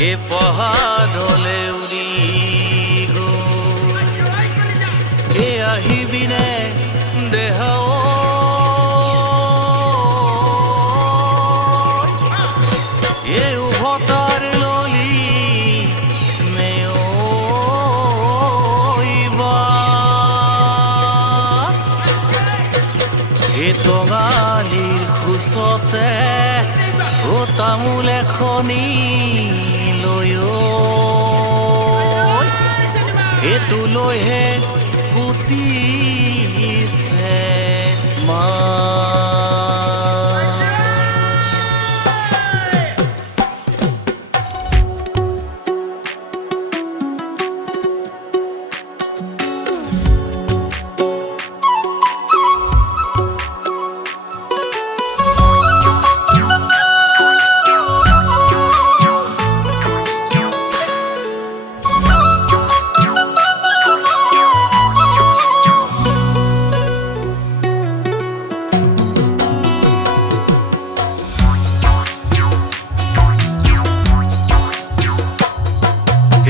এ পাহাৰলে উৰি গৈ এ আহিবিনে দেহ এ উভতাৰ ললি নেয়বা এ টঙালিৰ খোজতে ও তামোল এখনি লৈ এইটো লৈহে পুতিছে মা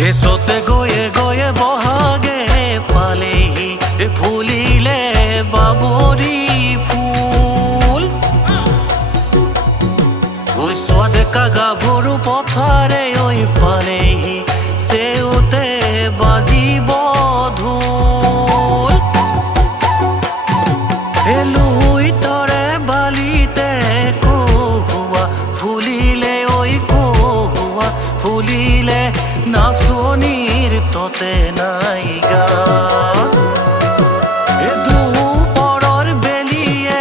এসতে গয়ে গয়ে বহাগে পালেহি ফুলিলে বাবরি ফুল ওই সোয়াদকা গাভরু পথারে ওই পালেহি সেউতে বাজিব ধুল এলুই তরে বালিতে কহুয়া ফুলিলে ওই কহুয়া ফুলিলে নাচনির ততে নাই গা এ দুপৰৰ বেলিয়ে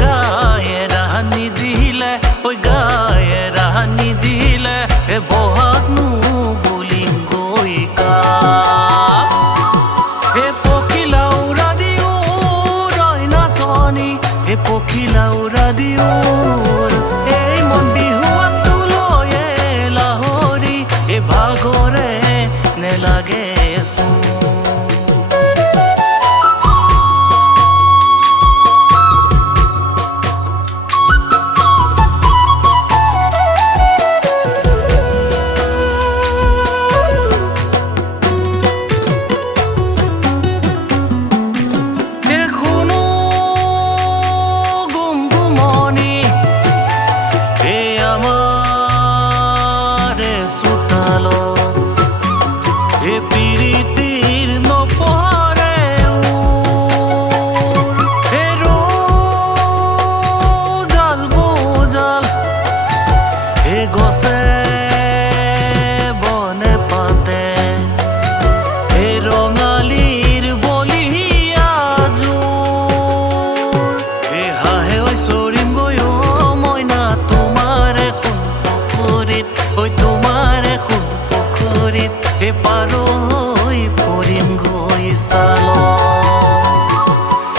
গায়ে ৰাহানি দিলে ওই গায়ে ৰাহানি দিলে এ বহাগনো বুলিম গৈ কা এ পখিলা উৰা দিও ৰয় নাচনি এ পখিলা উৰা দিও এই মন বিহুৱাটো লয়ে লাহৰি এ ভাগৰে নেলাগে এখনো গুমগুমনি এ আমাৰ চোতালত এ পিৰিতিৰ নপৰে এ ৰজাল বোজাল এ গছে বনে পাতে এ ৰঙালীৰ বলিয়া জোৰ এ হাঁহে ঐ চৰিম গৈ মইনা তোমাৰ এখন পুখুৰীত ঐ তোমাৰ এখন পুখুৰীত এ পাৰৈ পৰিম গৈ চাল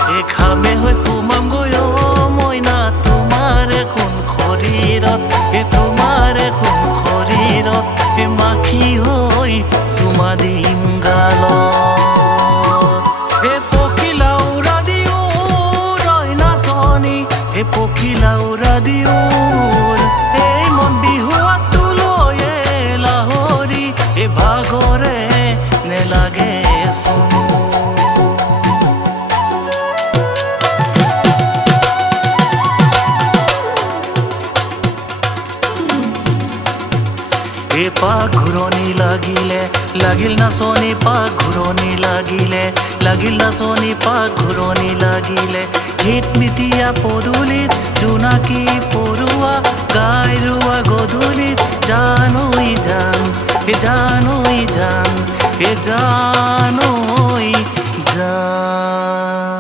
এ খামে হৈ সোমাম গৈ মইনা তোমাৰ এখন শৰীৰত এ তোমাৰ এখন শৰীৰত এ মাখি হৈ চুমা দিম গালত এ পখিলা উৰা দিও ৰয় নাচনি এ পখিলা উৰা দিও এই মন বিহুৱাটো লয়ে লাহৰি এ ভাগৰে নেলাগে এ পাক ঘূৰণি লাগিলে লাগিল নাচনি পাক ঘূৰণি লাগিল নাচনি পাক ঘূৰণি লাগিলে হিত মিতিয়া পদূলিত জোনাকী পৰুৱা গাই ৰোৱা গধূলিত জানৈ জান এ জানৈ জান এ জানৈ জান